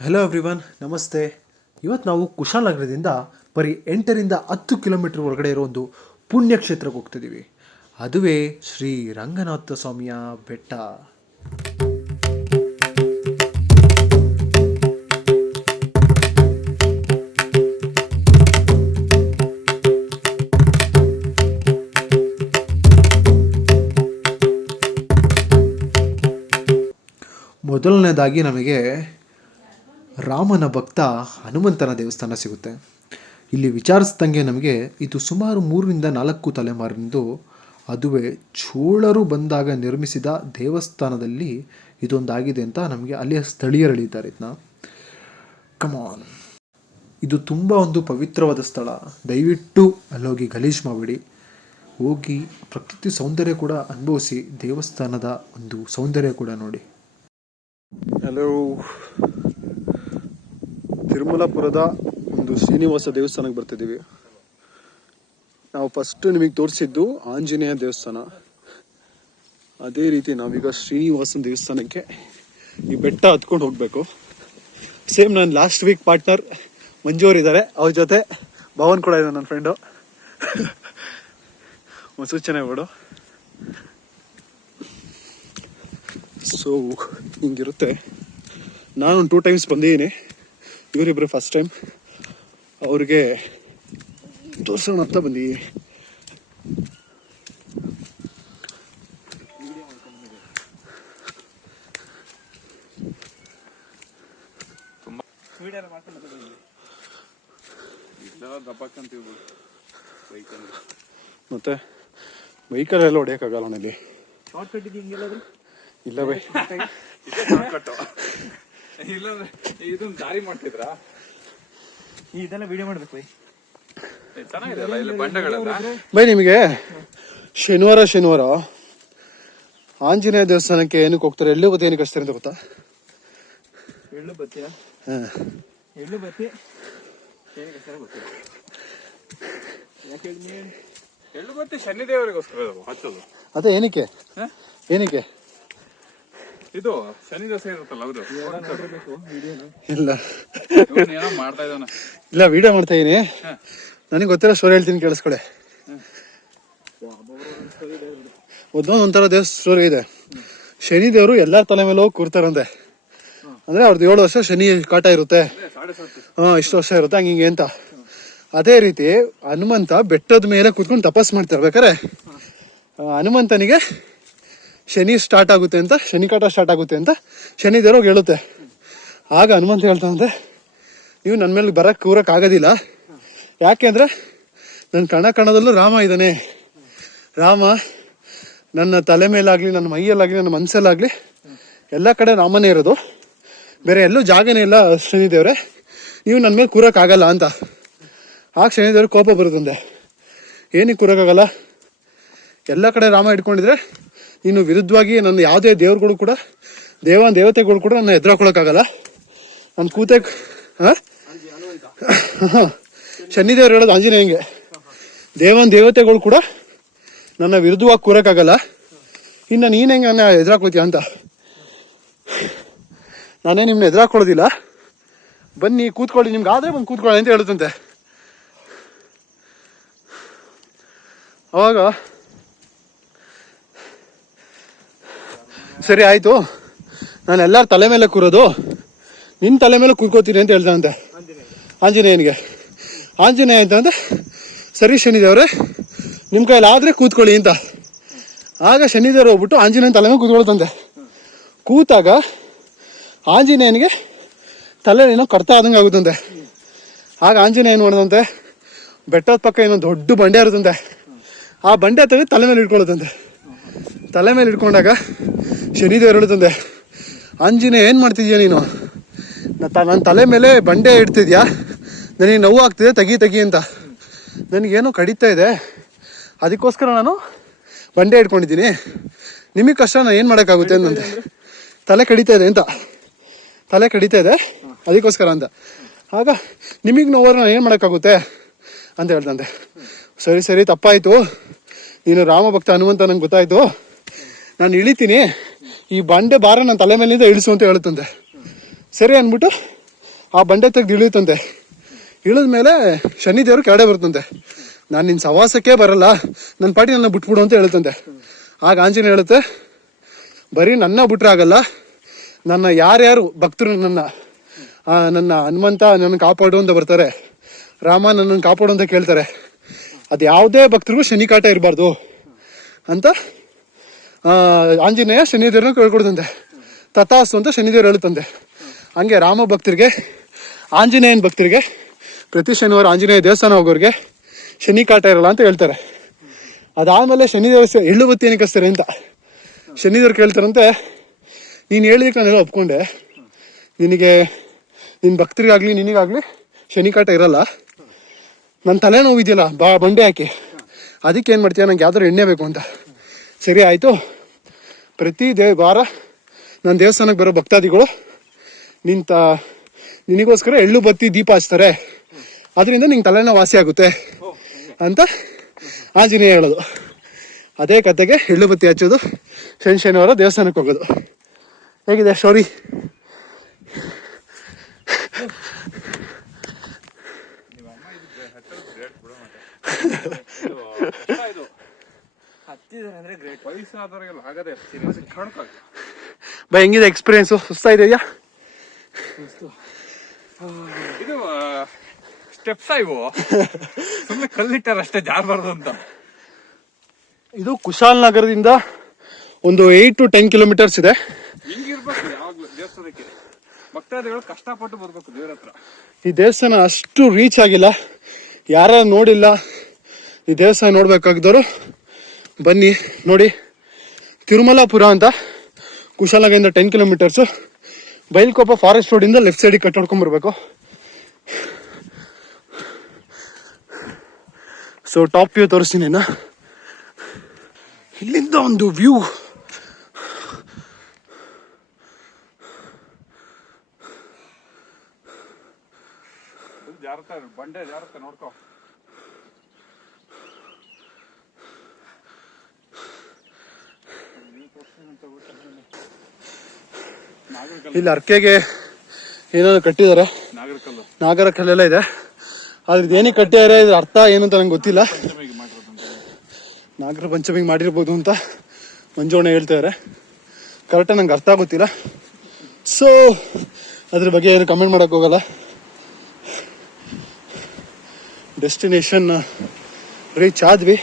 Hello everyone, ನಮಸ್ತೆ. ಇವತ್ತು ನಾವು ಕುಶಾಲನಗರದಿಂದ ಬರೀ 8ರಿಂದ 10 ಕಿಲೋಮೀಟರ್ ಒಳಗಡೆ ಇರೋ ಒಂದು ಪುಣ್ಯಕ್ಷೇತ್ರಕ್ಕೆ ಹೋಗ್ತಿದ್ದೀವಿ. ಅದುವೇ ಶ್ರೀ ರಂಗನಾಥ ಸ್ವಾಮಿಯ ಬೆಟ್ಟ. ಮೊದಲನೇದಾಗಿ ನಮಗೆ ರಾಮನ ಭಕ್ತ ಹನುಮಂತನ ದೇವಸ್ಥಾನ ಸಿಗುತ್ತೆ. ಇಲ್ಲಿ ವಿಚಾರಿಸ್ದಂಗೆ ನಮಗೆ ಇದು ಸುಮಾರು 3ರಿಂದ 4 ತಲೆಮಾರಿನಿಂದು, ಅದುವೇ ಚೋಳರು ಬಂದಾಗ ನಿರ್ಮಿಸಿದ ದೇವಸ್ಥಾನದಲ್ಲಿ ಇದೊಂದಾಗಿದೆ ಅಂತ ನಮಗೆ ಅಲ್ಲಿಯ ಸ್ಥಳೀಯರು ಹೇಳಿದ್ದಾರೆ. ಇದನ್ನ ಕಮಾನ್, ಇದು ತುಂಬ ಒಂದು ಪವಿತ್ರವಾದ ಸ್ಥಳ. ದಯವಿಟ್ಟು ಅಲ್ಲೋಗಿ ಗಲೀಜು ಮಾಡಬೇಡಿ. ಹೋಗಿ ಪ್ರಕೃತಿ ಸೌಂದರ್ಯ ಕೂಡ ಅನುಭವಿಸಿ, ದೇವಸ್ಥಾನದ ಒಂದು ಸೌಂದರ್ಯ ಕೂಡ ನೋಡಿ. ಹಲೋ, ತಿರುಮಲಾಪುರದ ಒಂದು ಶ್ರೀನಿವಾಸ ದೇವಸ್ಥಾನಕ್ಕೆ ಬರ್ತಿದ್ದೀವಿ. ನಾವು ಫಸ್ಟ್ ನಿಮಗೆ ತೋರಿಸಿದ್ದು ಆಂಜನೇಯ ದೇವಸ್ಥಾನ. ಅದೇ ರೀತಿ ನಾವೀಗ ಶ್ರೀನಿವಾಸನ ದೇವಸ್ಥಾನಕ್ಕೆ ಈ ಬೆಟ್ಟ ಹತ್ಕೊಂಡು ಹೋಗ್ಬೇಕು. ಸೇಮ್ ನನ್ನ ಲಾಸ್ಟ್ ವೀಕ್ ಪಾರ್ಟ್ನರ್ ಮಂಜು ಅವರು ಇದ್ದಾರೆ, ಅವ್ರ ಜೊತೆ ಭವನ್ ಕೂಡ ಇದ್ದಾರೆ, ನನ್ನ ಫ್ರೆಂಡು. ಮುನ್ಸೂಚನೆ ಬಿಡು. ಸೊ ಹಿಂಗಿರುತ್ತೆ. ನಾನು 2 ಟೈಮ್ಸ್ ಬಂದಿದ್ದೀನಿ, ಇವರಿಬ್ಬರು ಫಸ್ಟ್ ಟೈಮ್. ಅವ್ರಿಗೆ ತೋರ್ಸೋಣ ಅಂತ ಬಂದಿದ್ದೀನಿ. ಮತ್ತೆ ಬೈಕಲ್ಲಿ ಎಲ್ಲ ಹೊಡೆಯಕ್ಕಾಗಲ್ಲ ನನಗೆ. ಇಲ್ಲ ಬೈ, ಇದನ್ನ ದಾರಿ ಮಾಡ್ತಿದ್ರಾ? ಇದೆಲ್ಲ ವಿಡಿಯೋ ಮಾಡ್ಬೇಕು ಬೈ. ಚೆನ್ನಾಗಿದೆ ಇಲ್ಲಿ ಬಂಡೆಗಳೆಲ್ಲ. ಬೈ, ನಿಮಗೆ ಶನಿವಾರ ಆಂಜನೇಯ ದೇವಸ್ಥಾನಕ್ಕೆ ಏನಕ್ಕೆ ಹೋಗ್ತಾರೆ, ಎಳ್ಳು ಬತ್ತಿ ಏನಕ್ಕೆ ಹಚ್ತಾರೆ ಅಂತ ಗೊತ್ತಾ? ಎಳ್ಳು ಬತ್ತಿಯ ಎಳ್ಳು ಬತ್ತಿ ಏನಕ್ಕೆ ಹಚ್ತಾರೆ ಗೊತ್ತಿಲ್ಲ. ಯಾಕೆ ಎಳ್ಳು ಬತ್ತಿ ಶನಿ ದೇವರಿಗೋಸ್ಕರ ಹಚ್ಚೋದು. ಅದೇ ಏನಕ್ಕೆ ಇದು ಶನಿ ದೋಸೆ ಇರುತ್ತಲ್ಲ, ಹೌದು. ಇಲ್ಲ ಏನೋ ಮಾಡ್ತಾ ಇದ್ದಾನ. ಇಲ್ಲ, ವಿಡಿಯೋ ಮಾಡ್ತಾ ಇದೀನಿ. ನನಗೆ ಗೊತ್ತಿರೋ ಸ್ಟೋರಿ ಹೇಳ್ತೀನಿ, ಕೇಳಿಸ್ಕೊಳೆ. ಒಂದೊಂದೊಂಥರ ಸ್ಟೋರಿ ಇದೆ. ಶನಿ ದೇವರು ಎಲ್ಲರ ತಲೆ ಮೇಲೆ ಹೋಗಿ ಕೂರ್ತಾರಂತೆ. ಅಂದ್ರೆ ಅವ್ರದ್ದು 7 ವರ್ಷ ಶನಿ ಕಾಟ ಇರುತ್ತೆ, ಇಷ್ಟು ವರ್ಷ ಇರುತ್ತೆ, ಹಂಗೆ ಅಂತ. ಅದೇ ರೀತಿ ಹನುಮಂತ ಬೆಟ್ಟದ ಮೇಲೆ ಕೂತ್ಕೊಂಡು ತಪಸ್ ಮಾಡ್ತಿರ್ಬೇಕಾರೆ ಹನುಮಂತನಿಗೆ ಶನಿ ಸ್ಟಾರ್ಟ್ ಆಗುತ್ತೆ ಅಂತ, ಶನಿ ಕಾಟ ಸ್ಟಾರ್ಟ್ ಆಗುತ್ತೆ ಅಂತ ಶನಿ ದೇವ್ರಿಗೆ ಹೇಳುತ್ತೆ. ಆಗ ಹನುಮಂತ ಹೇಳ್ತಾನಂತೆ, ನೀವು ನನ್ನ ಮೇಲೆ ಕೂರಕ್ಕೆ ಆಗೋದಿಲ್ಲ. ಯಾಕೆಂದ್ರೆ ನನ್ನ ಕಣದಲ್ಲೂ ರಾಮ ಇದ್ದಾನೆ. ರಾಮ ನನ್ನ ತಲೆ ಮೇಲಾಗ್ಲಿ, ನನ್ನ ಮೈಯಲ್ಲಾಗ್ಲಿ, ನನ್ನ ಮನಸ್ಸಲ್ಲಾಗ್ಲಿ ಎಲ್ಲ ಕಡೆ ರಾಮನೇ ಇರೋದು, ಬೇರೆ ಎಲ್ಲೂ ಜಾಗನೇ ಇಲ್ಲ ಶನಿದೇವ್ರೆ, ನೀವು ನನ್ನ ಮೇಲೆ ಕೂರಕ್ಕಾಗಲ್ಲ ಅಂತ. ಆಗ ಶನಿದೇವ್ರಿಗೆ ಕೋಪ ಬರುತ್ತಂದೆ. ಏನಕ್ಕೆ ಕೂರಕ್ಕಾಗಲ್ಲ? ಎಲ್ಲ ಕಡೆ ರಾಮ ಇಟ್ಕೊಂಡಿದ್ರೆ ನೀನು ವಿರುದ್ಧವಾಗಿ ನನ್ನ ಯಾವುದೇ ದೇವ್ರುಗಳು ಕೂಡ, ದೇವತೆಗಳು ಕೂಡ ನನ್ನ ಎದುರಾಕೊಳಕ್ಕಾಗಲ್ಲ. ನನ್ನ ಕೂತೆ ಶನಿದೇವ್ರು ಹೇಳೋದು ಆಂಜನೇಯಂಗೆ, ದೇವತೆಗಳು ಕೂಡ ನನ್ನ ವಿರುದ್ಧವಾಗಿ ಕೂರಕ್ಕಾಗಲ್ಲ, ಇನ್ನು ನೀನು ಹೆಂಗೆ ನನ್ನ ಎದುರಾಕೊಳ್ತೀಯ ಅಂತ. ನಾನೇ ನಿಮ್ಮನ್ನ ಎದುರಾಕೊಳ್ಳೋದಿಲ್ಲ, ಬನ್ನಿ ಕೂತ್ಕೊಳ್ಳಿ, ನಿಮ್ಗೆ ಆದ್ರೆ ಬಂದು ಕೂತ್ಕೊಳ್ಳಿ ಅಂತ ಹೇಳುತ್ತಂತೆ. ಅವಾಗ ಸರಿ ಆಯ್ತು, ನಾನು ಎಲ್ಲರ ತಲೆ ಮೇಲೆ ಕೂರೋದು, ನಿನ್ನ ತಲೆ ಮೇಲೆ ಕೂತ್ಕೋತೀನಿ ಅಂತ ಹೇಳ್ತಾನಂತೆ ಆಂಜನೇಯನಿಗೆ. ಆಂಜನೇಯ ಅಂತಂದ್ರೆ ಸರಿ ಶನಿದೇವ್ರೆ, ನಿಮ್ಮ ಕೈಲಾದ್ರೆ ಕೂತ್ಕೊಳ್ಳಿ ಅಂತ. ಆಗ ಶನಿದೇವ್ರು ಹೋಗ್ಬಿಟ್ಟು ಆಂಜನೇಯನ ತಲೆ ಮೇಲೆ ಕೂತ್ಕೊಳ್ತಂತೆ. ಕೂತಾಗ ಆಂಜನೇಯನಿಗೆ ತಲೆ ಏನೋ ಕರ್ತ ಆದಂಗೆ ಆಗುತ್ತಂತೆ. ಆಗ ಆಂಜನೇಯ ಏನು ಮಾಡೋದಂತೆ, ಬೆಟ್ಟದ ಪಕ್ಕ ಏನೋ ದೊಡ್ಡ ಬಂಡೆ ಇರುತ್ತಂತೆ. ಆ ಬಂಡೆ ತೆಗೆದು ತಲೆ ಮೇಲೆ ಇಟ್ಕೊಳ್ಳುತ್ತಂತೆ. ತಲೆ ಮೇಲೆ ಇಟ್ಕೊಂಡಾಗ ಶನಿದೇವ್ರು ಹೇಳುತ್ತಂತೆ, ಆಂಜನೇಯ ಏನು ಮಾಡ್ತಿದ್ಯಾ ನೀನು? ನನ್ನ ತಲೆ ಮೇಲೆ ಬಂಡೆ ಇಡ್ತಿದ್ಯಾ, ನನಗೆ ನೋವು ಆಗ್ತಿದೆ, ತೆಗಿ ಅಂತ. ನನಗೇನೋ ಕಡಿತಾ ಇದೆ, ಅದಕ್ಕೋಸ್ಕರ ನಾನು ಬಂಡೆ ಇಟ್ಕೊಂಡಿದ್ದೀನಿ. ನಿಮಗೆ ಕಷ್ಟ, ನಾನು ಏನು ಮಾಡೋಕ್ಕಾಗುತ್ತೆ ಅಂತಂದೆ. ತಲೆ ಕಡಿತಾ ಇದೆ ಅದಕ್ಕೋಸ್ಕರ ಅಂತ. ಆಗ ನಿಮಗೆ ನೋವಾದ್ರೆ ನಾನು ಏನು ಮಾಡೋಕ್ಕಾಗುತ್ತೆ ಅಂತ ಹೇಳ್ತಂತೆ. ಸರಿ ತಪ್ಪಾಯಿತು, ನೀನು ರಾಮ ಭಕ್ತ ಹನುಮಂತ ನಂಗೆ ಗೊತ್ತಾಯಿತು, ನಾನು ಇಳಿತೀನಿ, ಈ ಬಂಡೆ ಭಾರ ನನ್ನ ತಲೆ ಮೇಲಿಂದ ಇಳಿಸು ಅಂತ ಹೇಳುತ್ತಂತೆ. ಸರಿ ಅಂದ್ಬಿಟ್ಟು ಆ ಬಂಡೆ ತೆಗ್ದು ಇಳಿಯುತ್ತಂತೆ. ಇಳಿದ್ಮೇಲೆ ಶನಿದೇವರು ಕೆಳಗಡೆ ಬರ್ತಂತೆ. ನಾನು ನಿನ್ನ ಸವಾಸಕ್ಕೆ ಬರಲ್ಲ, ನನ್ನ ಪಾಟಿ ನನ್ನ ಬಿಟ್ಬಿಡು ಅಂತ ಹೇಳ್ತಂತೆ. ಆಗ ಆಂಜನೇಯ ಹೇಳುತ್ತೆ, ಬರೀ ನನ್ನ ಬಿಟ್ರೆ ಆಗಲ್ಲ, ನನ್ನ ಯಾರ್ಯಾರು ಭಕ್ತರು ನನ್ನ ಹನುಮಂತ ನನ್ನ ಕಾಪಾಡು ಅಂತ ಬರ್ತಾರೆ, ರಾಮ ನನ್ನನ್ನು ಕಾಪಾಡು ಅಂತ ಕೇಳ್ತಾರೆ, ಅದು ಯಾವುದೇ ಭಕ್ತರಿಗೂ ಶನಿ ಕಾಟ ಇರಬಾರ್ದು ಅಂತ ಆಂಜನೇಯ ಶನಿದೇವ್ರನ್ನ ಕೇಳ್ಕೊಡ್ತಂತೆ. ತಥಾಸ್ತು ಅಂತ ಶನಿದೇವ್ರು ಹೇಳುತ್ತಂತೆ. ಹಂಗೆ ರಾಮ ಭಕ್ತರಿಗೆ, ಆಂಜನೇಯನ ಭಕ್ತರಿಗೆ ಪ್ರತಿ ಶನಿವಾರ ಆಂಜನೇಯ ದೇವಸ್ಥಾನ ಹೋಗೋರಿಗೆ ಶನಿ ಕಾಟ ಇರಲ್ಲ ಅಂತ ಹೇಳ್ತಾರೆ. ಅದಾದಮೇಲೆ ಶನಿದೇವ ಎಳ್ಳು ಬತ್ತಿ ಏನಕ್ಕೆ ಹಚ್ತಾರೆ ಅಂತ ಶನಿದೇವ್ರು ಕೇಳ್ತಾರಂತೆ. ನೀನು ಹೇಳಿದಕ್ಕೆ ನಾನೆಲ್ಲ ಒಪ್ಕೊಂಡೆ, ನಿನಗೆ ನಿನ್ನ ಭಕ್ತರಿಗಾಗಲಿ ನಿನಗಾಗಲಿ ಶನಿ ಕಾಟ ಇರಲ್ಲ. ನನ್ನ ತಲೆನೋವು ಇದೆಯಲ್ಲ ಬಂಡೆ ಹಾಕಿ, ಅದಕ್ಕೆ ಏನು ಮಾಡ್ತೀಯ, ನಂಗೆ ಯಾವ್ದಾದ್ರು ಎಣ್ಣೆ ಬೇಕು ಅಂತ. ಸರಿ ಆಯಿತು, ಪ್ರತಿ ವಾರ ನನ್ನ ದೇವಸ್ಥಾನಕ್ಕೆ ಬರೋ ಭಕ್ತಾದಿಗಳು ನಿನಗೋಸ್ಕರ ಎಳ್ಳು ಬತ್ತಿ ದೀಪ ಹಚ್ತಾರೆ, ಅದರಿಂದ ನಿಂಗೆ ತಲೆನೋವು ವಾಸಿ ಆಗುತ್ತೆ ಅಂತ ಆಂಜನೇಯ ಹೇಳೋದು. ಅದೇ ಕತೆಗೆ ಎಳ್ಳು ಬತ್ತಿ ಹಚ್ಚೋದು, ಶನಿವಾರ ದೇವಸ್ಥಾನಕ್ಕೆ ಹೋಗೋದು. ಹೇಗಿದೆ ಸ್ಟೋರಿ? ವಯಸ್ಸಾದವರಿಗೆಲ್ಲ ಆಗದೆ ಬೈ, ಹೆಂಗಿದೆ ಎಕ್ಸ್ಪೀರಿಯನ್ಸು? ಸುಸ್ತಾ ಇದೆಯಾ? ಇದು ಸ್ಟೆಪ್ಸ್ ಇವು ಸುಮ್ಮನೆ ಕಲ್ಲಿಟ್ಟಾರ ಅಷ್ಟೇ, ಜಾರಬಾರ್ದು ಅಂತ. ಇದು ಕುಶಾಲ್ ನಗರದಿಂದ ಒಂದು 8 to 10 ಕಿಲೋಮೀಟರ್ಸ್ ಇದೆ. ಹಿಂಗಿರ್ಬೇಕು ಯಾವಾಗ್ಲೂ ದೇವಸ್ಥಾನಕ್ಕೆ ಭಕ್ತಾದಿಗಳು ಕಷ್ಟಪಟ್ಟು ಬರ್ಬೇಕು ದೇವ್ರ ಹತ್ರ. ಈ ದೇವಸ್ಥಾನ ಅಷ್ಟು ರೀಚ್ ಆಗಿಲ್ಲ. ಯಾರು ನೋಡಿಲ್ಲ, ಈ ದೇವಸ್ಥಾನ ನೋಡ್ಬೇಕಾಗಿದ್ದವರು ಬನ್ನಿ ನೋಡಿ. ತಿರುಮಲಾಪುರ ಅಂತ ಕುಶಾಲನಗರದಿಂದ 10 ಕಿಲೋಮೀಟರ್ಸು. ಬೈಲ್ಕೊಪ್ಪ ಫಾರೆಸ್ಟ್ ರೋಡಿಂದ ಲೆಫ್ಟ್ ಸೈಡಿಗೆ ಕಟ್ ಹೊಡ್ಕೊಂಡ್ಬರ್ಬೇಕು. ಸೊ ಟಾಪ್ ವ್ಯೂ ತೋರಿಸ್ತೀನಿ. ಇಲ್ಲಿಂದ ಒಂದು ವ್ಯೂ, ಬಂಡೆ ಜಾರತ್ತೆ ನೋಡ್ಕೋ. ಇಲ್ಲಿ ಅರ್ಕೆಗೆ ಏನಾದ್ರು ಕಟ್ಟಿದ್ದಾರೆ, ನಾಗರ ಕಲ್ಲೆಲ್ಲ ಇದೆ. ಆದ್ರೆ ಇದೇನಕ್ಕೆ ಕಟ್ಟಿದ್ದಾರೆ, ಇದ್ರ ಅರ್ಥ ಏನು ಅಂತ ನಂಗೆ ಗೊತ್ತಿಲ್ಲ. ನಾಗರ ಪಂಚಮಿಗೆ ಮಾಡಿರ್ಬೋದು ಅಂತ ಮಂಜೋಣ ಹೇಳ್ತಾರೆ. ಕರೆಕ್ಟಾಗಿ ನಂಗೆ ಅರ್ಥ ಗೊತ್ತಿಲ್ಲ. ಸೊ ಅದ್ರ ಬಗ್ಗೆ ಏನು ಕಮೆಂಟ್ ಮಾಡೋಕೆ ಹೋಗಲ್ಲ. ಡೆಸ್ಟಿನೇಷನ್ ರೀಚ್ ಆದ್ವಿ.